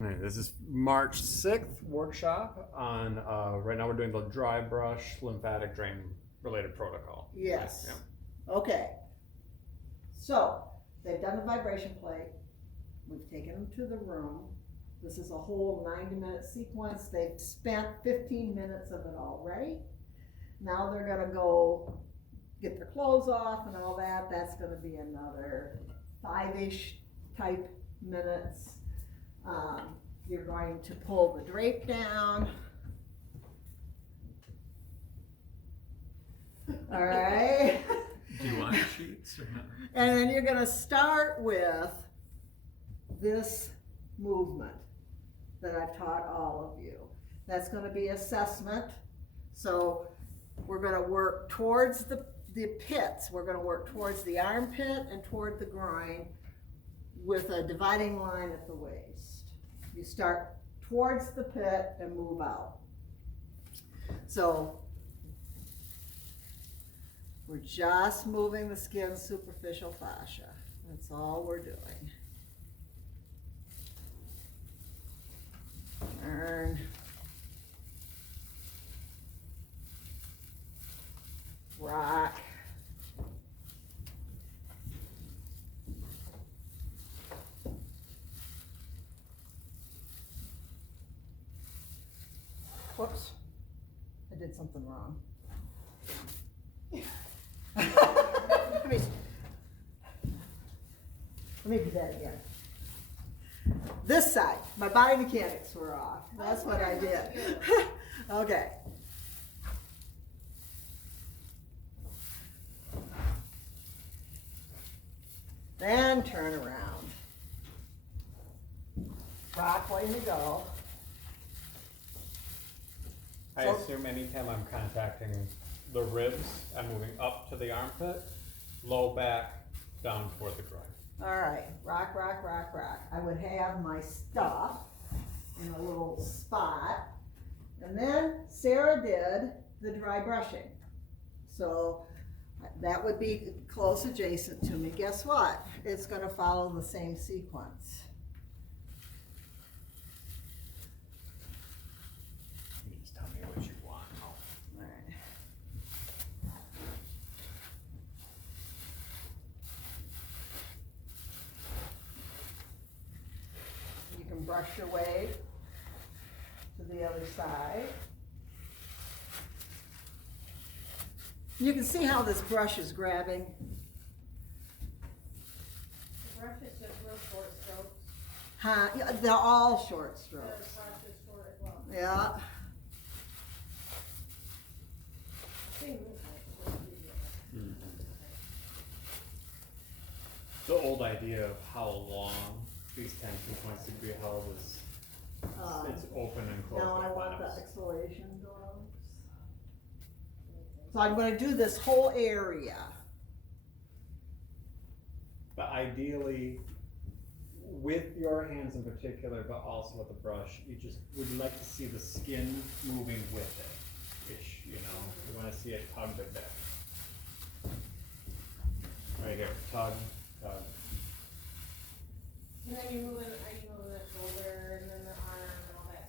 All right, this is March 6th workshop on, right now we're doing the dry brush lymphatic drain related protocol. Yes. Yeah. Okay. So they've done the vibration plate. We've taken them to the room. This is a whole 90-minute sequence. They've spent 15 minutes of it already. Now they're gonna go get their clothes off and all that. That's gonna be another 5-ish type minutes. You're going to pull the drape down. All right. Do you want sheets or not? And then you're gonna start with this movement that I've taught all of you. That's gonna be assessment. So we're gonna work towards the pits. We're gonna work towards the armpit and toward the groin with a dividing line at the waist. You start towards the pit and move out. So we're just moving the skin's superficial fascia. That's all we're doing. Turn. Rock. Whoops, I did something wrong. let me do that again. This side, my body mechanics were off. That's what I did. Okay. Then turn around. Rock when you go. I assume anytime I'm contacting the ribs, I'm moving up to the armpit, low back, down toward the groin. All right, rock, rock, rock, rock. I would have my stuff in a little spot. And then Sarah did the dry brushing. So that would be close adjacent to me. Guess what? It's gonna follow the same sequence. You just tell me what you want. All right. You can brush your way to the other side. You can see how this brush is grabbing. The brush is just real short strokes. Huh? Yeah, they're all short The strokes. brush is short as well. Yeah. The old idea of how long these tension points should be held is, it's open and closed. Now I with want the flaps. exfoliation gloves. So I'm going to do this whole area. But ideally, with your hands in particular, but also with the brush, you just would like to see the skin moving with it-ish, you know? You wanna see it tugged a bit. Right here, tug, tug. And then are you moving the shoulder and then the arm and all that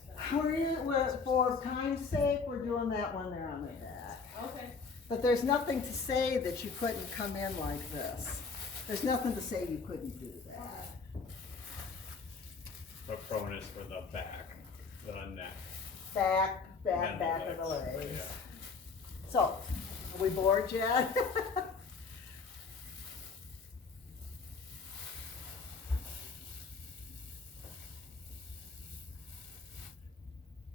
stuff? For time's sake, we're doing that one there on the back. Okay. But there's nothing to say that you couldn't come in like this. There's nothing to say you couldn't do that. But prone is for the back, the neck. Back and of the legs. legs. Yeah. So, are we bored yet?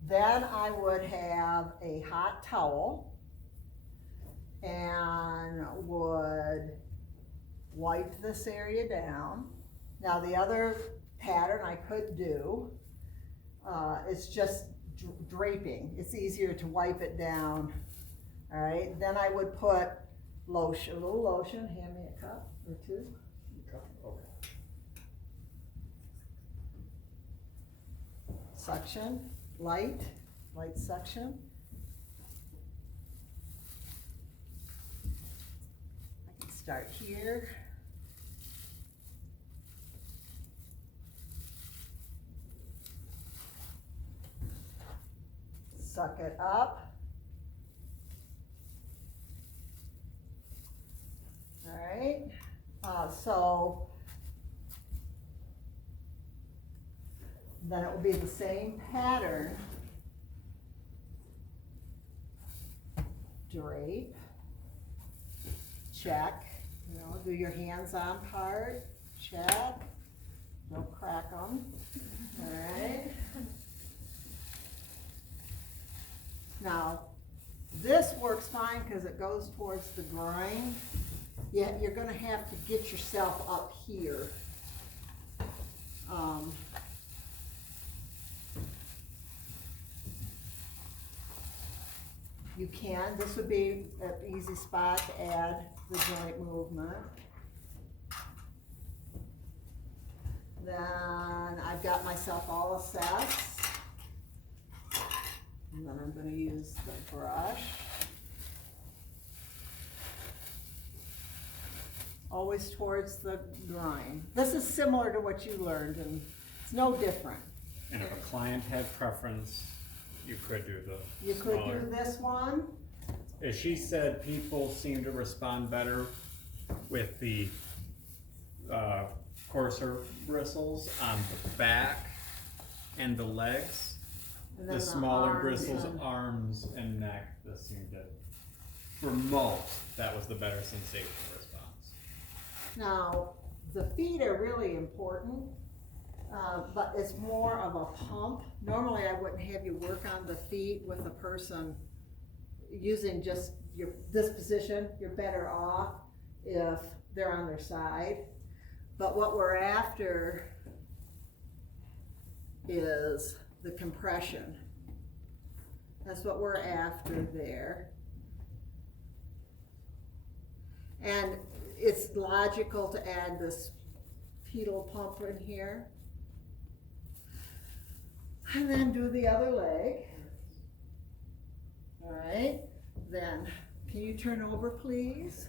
Then I would have a hot towel and would wipe this area down. Now the other pattern I could do is just draping. It's easier to wipe it down. All right, then I would put lotion, a little lotion, hand me a cup or two. Okay. Suction, light suction. I can start here. suck it up. Alright, so then it will be the same pattern. Drape, check, you know, do your hands-on part, check, don't crack them, alright? Now, this works fine because it goes towards the groin. Yeah, you're gonna have to get yourself up here. You can, this would be an easy spot to add the joint movement. Then I've got myself all assessed. And then I'm gonna use the brush. Always towards the groin. This is similar to what you learned, and it's no different. And if a client had preference, you could do the You could smaller. do this one. As she said, people seem to respond better with the coarser bristles on the back and the legs. And then The smaller arms bristles, and- arms and neck, this seemed to, for most, that was the better sensation response. Now, the feet are really important, but it's more of a pump. Normally, I wouldn't have you work on the feet with a person using just this position. You're better off if they're on their side. But what we're after is the compression. That's what we're after there. And it's logical to add this pedal pump in here. And then do the other leg. All right, then can you turn over, please?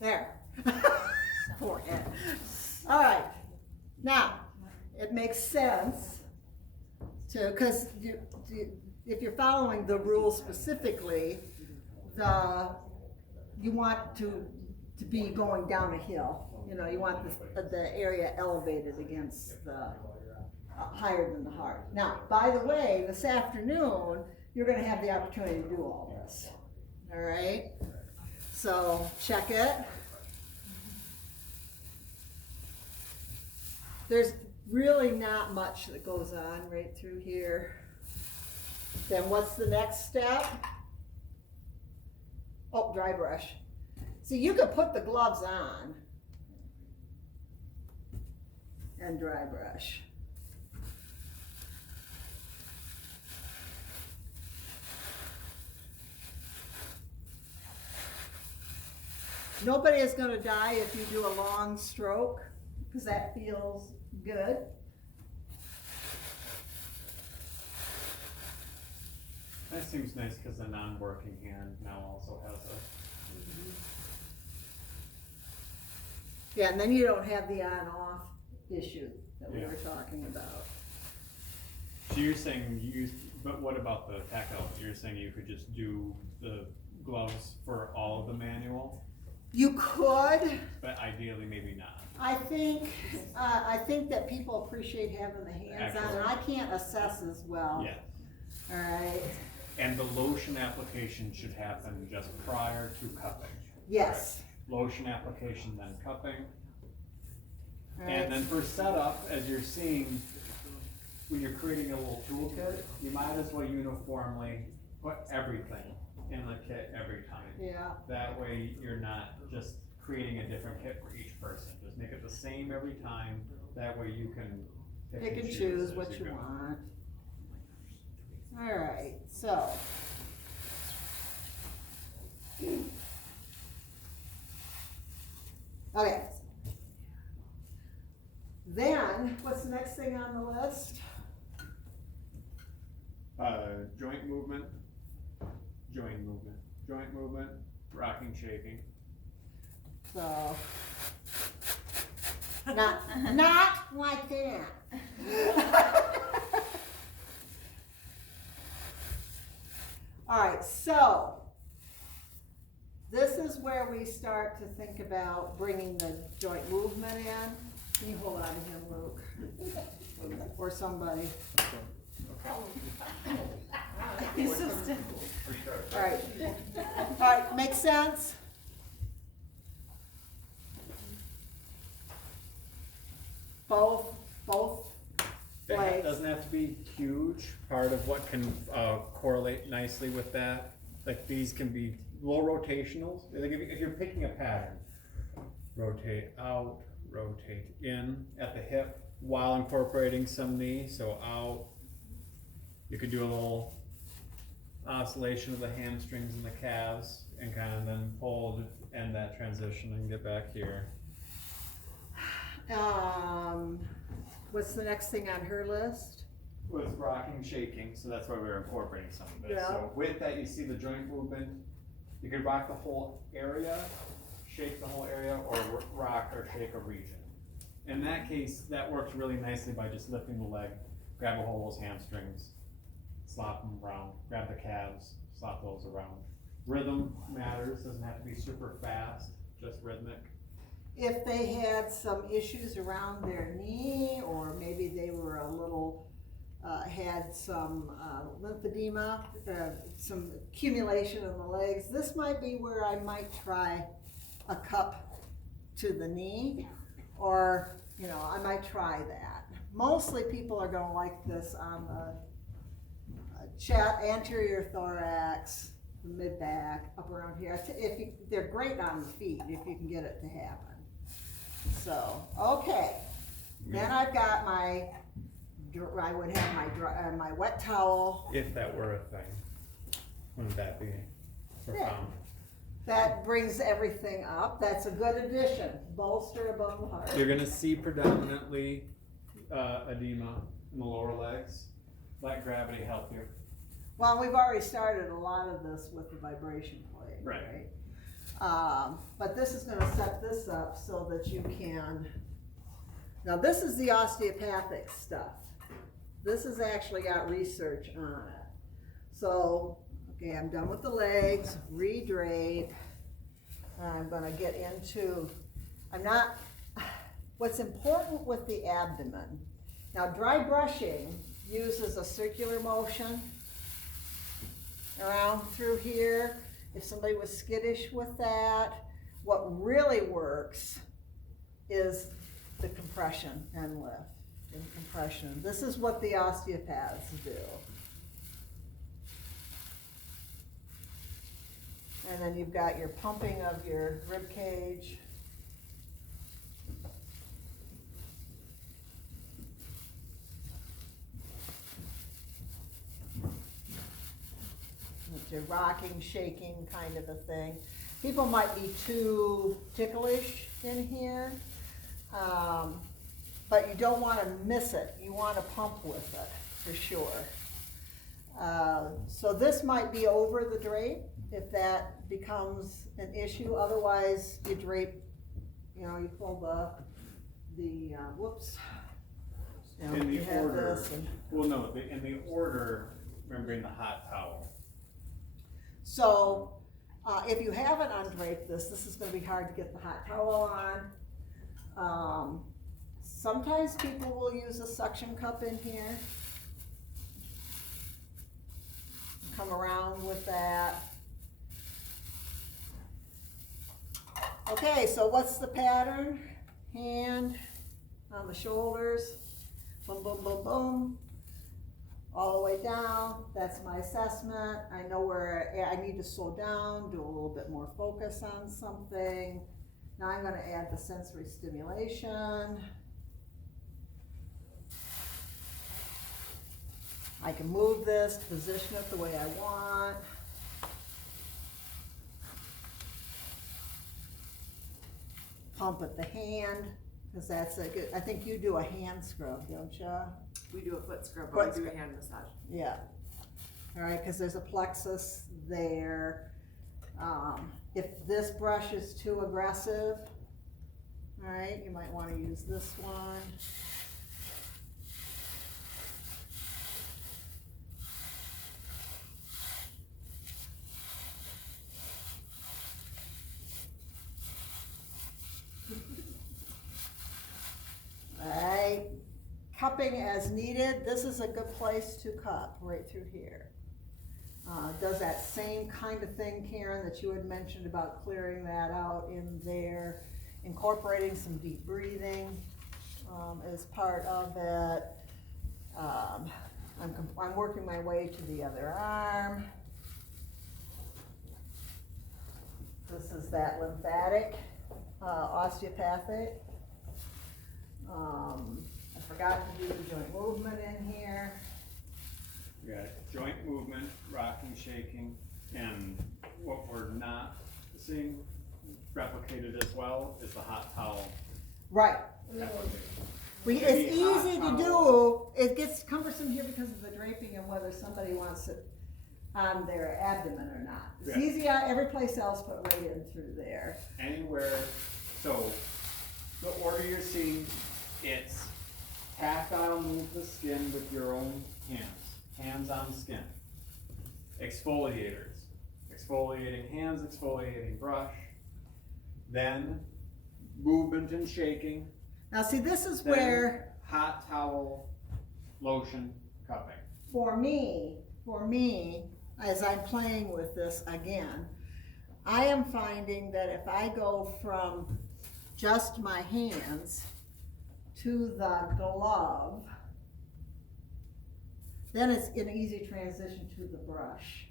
There. Forehead. All right. Now, it makes sense to, because if you're following the rules specifically, you want to be going down a hill. You know, you want the area elevated against the, higher than the heart. Now, by the way, this afternoon, you're gonna have the opportunity to do all this. All right? So, check it. There's really not much that goes on right through here. Then what's the next step? Oh, dry brush. See, you could put the gloves on and dry brush. Nobody is going to die if you do a long stroke, because that feels good. That seems nice because the non-working hand now also has a. Yeah, and then you don't have the on-off issue that we Yeah. were talking about. So you're saying but what about the tactile? You're saying you could just do the gloves for all of the manual, You could. but ideally maybe not. I think that people appreciate having the hands on, and I can't assess as well. Yeah. All right. And the lotion application should happen just prior to cupping. Yes. Lotion application, then cupping. All And right. then for setup, as you're seeing, when you're creating a little toolkit, you might as well uniformly put everything in the kit every time. Yeah. That way you're not just creating a different kit for each person. Just make it the same every time. That way you can Pick and choose as what you go. want. All right. So. Okay. Then, what's the next thing on the list? Joint movement. joint movement, rocking, shaking. So, not like that. All right, so this is where we start to think about bringing the joint movement in. Can you hold on to him, Luke? Or somebody. He's so stiff. All right, makes sense? Both It legs. doesn't have to be huge. Part of what can correlate nicely with that, like these can be low rotationals. Like if you're picking a pattern, rotate out, rotate in at the hip while incorporating some knee, so out. You could do a little oscillation of the hamstrings and the calves and kind of then pull to end that transition and get back here. What's the next thing on her list? Was rocking, shaking, so that's why we were incorporating some of it. Yeah. So with that, you see the joint movement. You could rock the whole area, shake the whole area, or rock or shake a region. In that case, that works really nicely by just lifting the leg, grab a hold of those hamstrings, slop them around, grab the calves, slop those around. Rhythm matters, doesn't have to be super fast, just rhythmic. If they had some issues around their knee, or maybe they were a little, had some lymphedema, some accumulation in the legs, this might be where I might try a cup to the knee, or, you know, I might try that. Mostly people are gonna like this on the anterior thorax, the mid-back, up around here. They're great on the feet if you can get it to happen. So, okay, then I've got I would have my wet towel. If that were a thing, wouldn't that be profound? That brings everything up. That's a good addition. Bolster above the heart. You're gonna see predominantly edema in the lower legs. Let gravity help you. Well, we've already started a lot of this with the vibration plate, Right. right? But this is gonna set this up so that you can, now this is the osteopathic stuff. This has actually got research on it. So, okay, I'm done with the legs, redrape. I'm gonna get into, what's important with the abdomen. Now dry brushing uses a circular motion around through here. If somebody was skittish with that, what really works is the compression and lift and compression. This is what the osteopaths do. And then you've got your pumping of your rib cage. It's a rocking, shaking kind of a thing. People might be too ticklish in here, but you don't want to miss it. You want to pump with it, for sure. So this might be over the drape if that becomes an issue. Otherwise, you drape, you know, you pull the whoops. You know, In you the have order, this and- well, no, in the order, remembering the hot towel. So, if you haven't undraped this is gonna be hard to get the hot towel on. Sometimes people will use a suction cup in here. Come around with that. Okay, so what's the pattern? Hand on the shoulders, boom, boom, boom, boom. All the way down, that's my assessment. I know where I need to slow down, do a little bit more focus on something. Now I'm gonna add the sensory stimulation. I can move this, position it the way I want. Pump at the hand, because that's a good, I think you do a hand scrub, don't you? We do a foot scrub, Foot but we do a scrub. hand massage. Yeah. All right, because there's a plexus there. If this brush is too aggressive, all right, you might want to use this one. Alright, cupping as needed. This is a good place to cup, right through here. Does that same kind of thing, Karen, that you had mentioned about clearing that out in there, incorporating some deep breathing as part of it. I'm working my way to the other arm. This is that lymphatic, osteopathic. I forgot to do the joint movement in here. We got joint movement, rocking, shaking, and what we're not seeing replicated as well is the hot towel. Right. application. It's easy to do. It gets cumbersome here because of the draping and whether somebody wants it on their abdomen or not. It's Yeah. easy every place else, but right in through there. Anywhere, so the order you're seeing, it's tactile, move the skin with your own hands on skin. Exfoliators, exfoliating hands, exfoliating brush. Then movement and shaking. Now see, this is Then where, hot towel, lotion, cupping. for me, as I'm playing with this again, I am finding that if I go from just my hands to the glove, then it's an easy transition to the brush.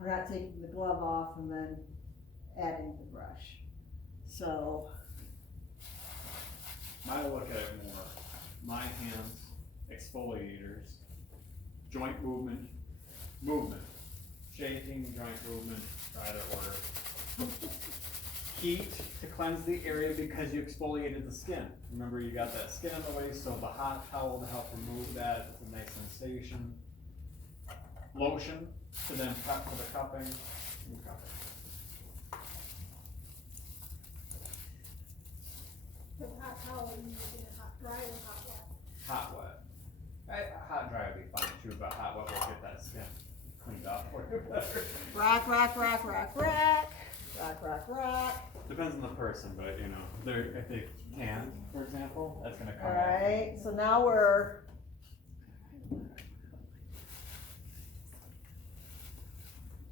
I'm not taking the glove off and then adding the brush. So, I look at it more, my hands, exfoliators, joint movement, shaking, joint movement, try to order. Heat to cleanse the area because you exfoliated the skin. Remember, you got that skin on the waist, so the hot towel to help remove that, it's a nice sensation. Lotion to then prep for the cupping and cupping. The hot towel, you making it hot dry or hot wet? Hot wet. Hot dry would be fine too, but hot wet will get that skin cleaned up for you better. rock, rock, rock, rock, rock, rock, rock, rock. Depends on the person, but you know, if they can, for example, that's gonna come off. Alright, so now we're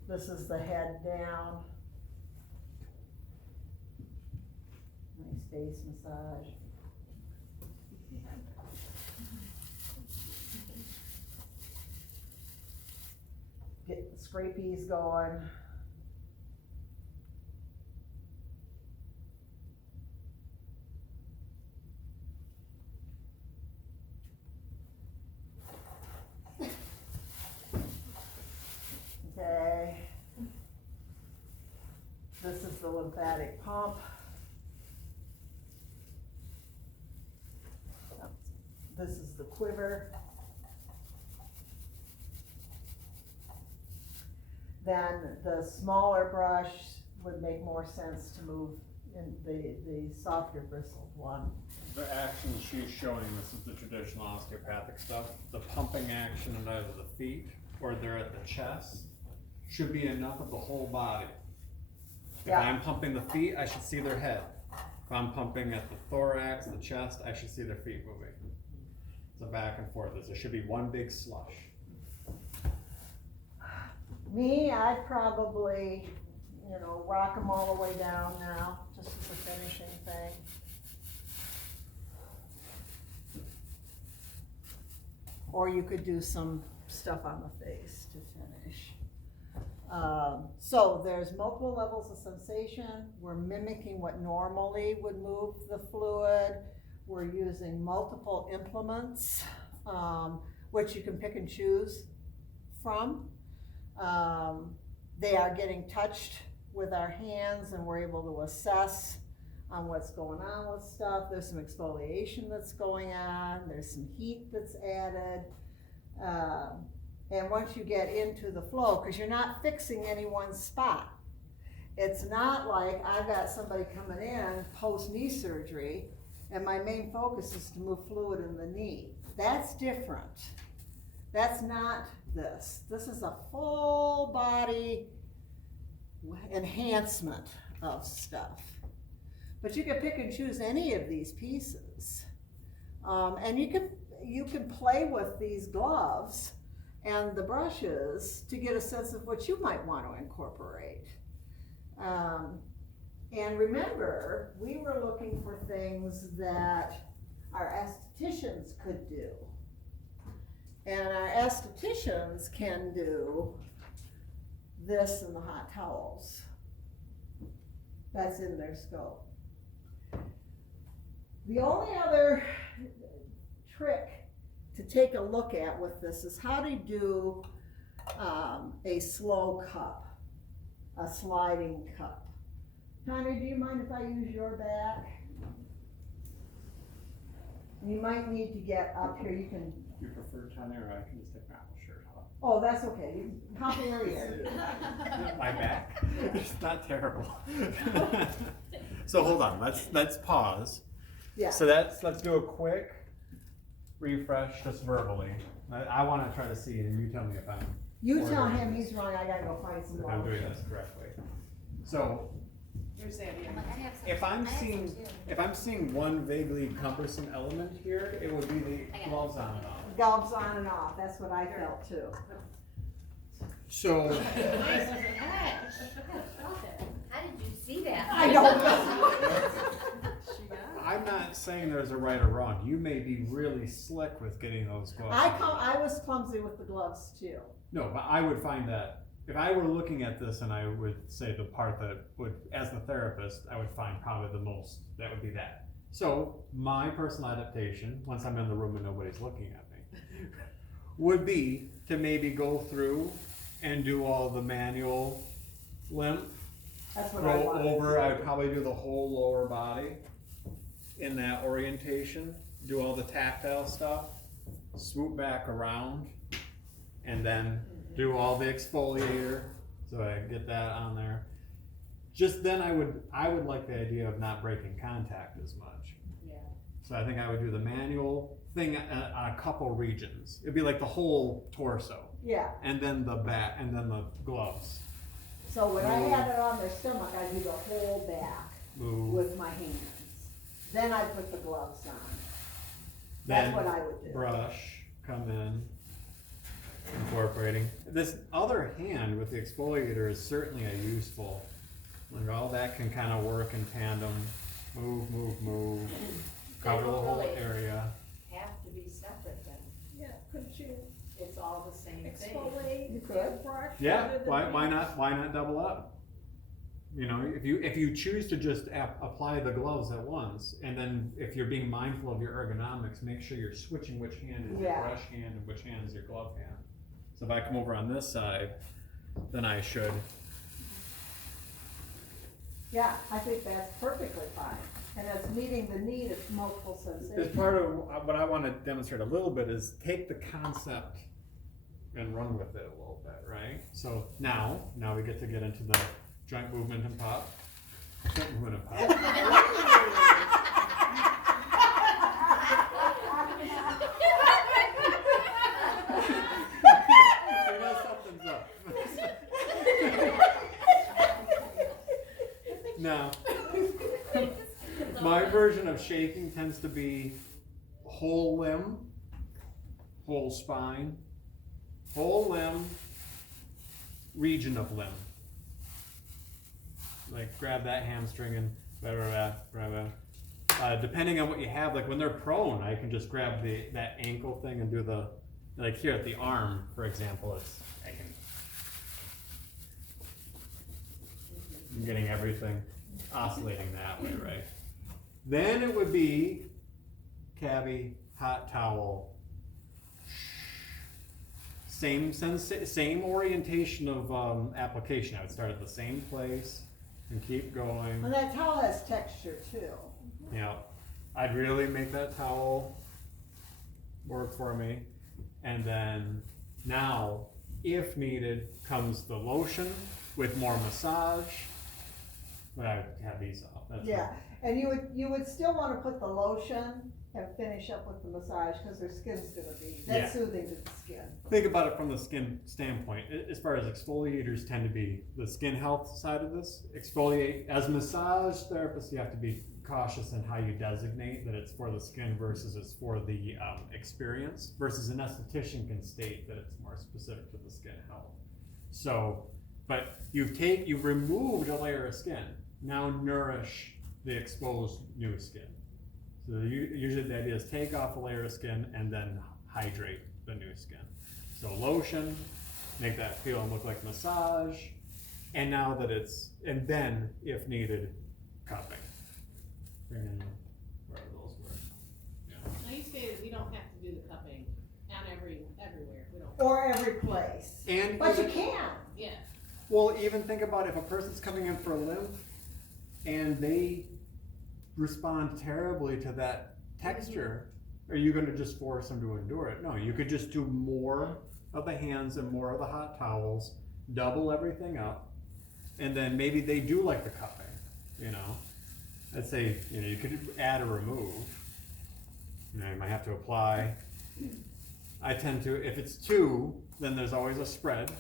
this is the head down. Nice face massage. Get the scrapies going. Okay. This is the lymphatic pump. This is the quiver. Then the smaller brush would make more sense to move in the softer bristled one. The action she's showing, this is the traditional osteopathic stuff. The pumping action of either the feet or they're at the chest should be enough of the whole body. If Yeah. I'm pumping the feet, I should see their head. If I'm pumping at the thorax, the chest, I should see their feet moving. It's a back and forth. There should be one big slush. Me, I'd probably, rock them all the way down now, just as a finishing thing. Or you could do some stuff on the face to finish. So there's multiple levels of sensation. We're mimicking what normally would move the fluid. We're using multiple implements, which you can pick and choose from. They are getting touched with our hands and we're able to assess on what's going on with stuff. There's some exfoliation that's going on. There's some heat that's added. And once you get into the flow, because you're not fixing any one spot. It's not like I've got somebody coming in post-knee surgery and my main focus is to move fluid in the knee. That's different. That's not this. This is a full body enhancement of stuff. But you can pick and choose any of these pieces. And you can play with these gloves and the brushes to get a sense of what you might want to incorporate. And remember, we were looking for things that our estheticians could do. And our estheticians can do this in the hot towels. That's in their scope. The only other trick to take a look at with this is how to do a slow cup, a sliding cup. Tanya, do you mind if I use your back? You might need to get up here. You can. You prefer Tanya, or I can just take my apple shirt off? Oh, that's okay. You how hairy are you? My back? It's not terrible. So hold on, let's pause. Yeah. So let's do a quick refresh just verbally. I wanna try to see, and you tell me if I'm. You tell him he's wrong. I gotta go find some If I'm doing more. this correctly. So Here's the idea. if I'm seeing one vaguely cumbersome element here, it would be the gloves on and off. Gloves on and off. That's what I felt too. So How did you see that? I don't know. I'm not saying there's a right or wrong. You may be really slick with getting those gloves. I was clumsy with the gloves too. No, but I would find that if I were looking at this and I would say the part that would, as the therapist, I would find probably the most, that would be that. So my personal adaptation, once I'm in the room and nobody's looking at me, would be to maybe go through and do all the manual lymph, That's what I go wanted. over, I would probably do the whole lower body in that orientation, do all the tactile stuff, swoop back around, and then do all the exfoliator, so I get that on there. Just then I would like the idea of not breaking contact as much. Yeah. So I think I would do the manual thing on a couple regions. It'd be like the whole torso, Yeah. and then the back, and then the gloves. So when I had it on their stomach, I do the whole back Move. with my hands. Then I put the gloves on. That's Then what I would do. brush, come in, incorporating. This other hand with the exfoliator is certainly a useful, like all that can kind of work in tandem, move, cover the whole Really? area. Have to be separate then. Yeah, couldn't you It's all the same thing. exfoliate You the could. brush? Yeah, rather than why use- not double up? You know, if you choose to just apply the gloves at once, and then if you're being mindful of your ergonomics, make sure you're switching which hand is your Yeah. brush hand and which hand is your glove hand. So if I come over on this side, then I should. Yeah, I think that's perfectly fine. And it's meeting the need of multiple sensations. As part of what I want to demonstrate a little bit is take the concept and run with it a little bit, right? So now we get into the joint movement and pop. Joint movement and pop. You know something's up. Now, my version of shaking tends to be whole limb, whole spine, whole limb, region of limb. Like grab that hamstring and blah, blah, blah, blah, blah. Depending on what you have, like when they're prone, I can just grab that ankle thing and do the, like here at the arm, for example, I'm getting everything oscillating that way, right? Then it would be cabbie, hot towel. Same orientation of application. I would start at the same place and keep going. And that towel has texture too. You know, I'd really make that towel work for me, and then Now, if needed, comes the lotion with more massage. But I would have these off. That's Yeah, and you would still wanna put the lotion and finish up with the massage, cause their skin's gonna be, Yeah. that's soothing to the skin. Think about it from the skin standpoint. As far as exfoliators tend to be the skin health side of this. Exfoliate, as massage therapists, you have to be cautious in how you designate that it's for the skin versus it's for the experience, versus an esthetician can state that it's more specific to the skin health. So, but you've removed a layer of skin, now nourish the exposed new skin. So usually the idea is take off a layer of skin and then hydrate the new skin. So lotion, make that feel and look like massage, and now that and then, if needed, cupping. Bring in wherever those were. Yeah. Now you say that we don't have to do the cupping on everywhere, we don't. Or every place, And but you even- can. Yeah, well, even think about if a person's coming in for a lymph and they respond terribly to that texture, are you gonna just force them to endure it? No, you could just do more of the hands and more of the hot towels, double everything up, and then maybe they do like the cupping, you know? Let's say, you could add or remove. You might have to apply. I tend to, if it's 2, then there's always a spread.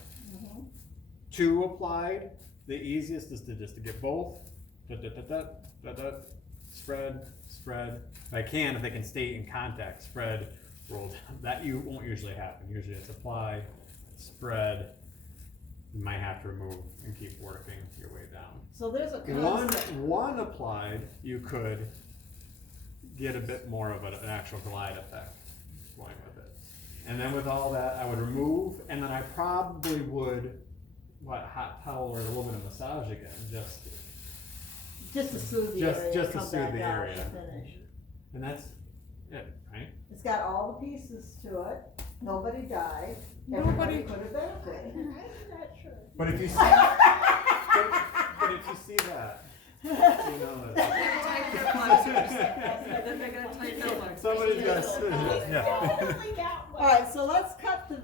2 applied, the easiest is to get both, spread, if I can, if they can stay in contact, spread, roll down. That won't usually happen. Usually it's apply, spread, you might have to remove and keep working your way down. So there's a concept. One applied, you could get a bit more of an actual glide effect going with it. And then with all that, I would remove, and then I probably would, hot towel or a little bit of massage again, Just to soothe the Just- area, just to come soothe back the out area. and finish. and that's it, right? It's got all the pieces to it, nobody died, Nobody- everybody could have benefited. I'm not sure. But if you see, but if you see that, you know that. Somebody's got, yeah. Definitely got one. Alright, so let's cut the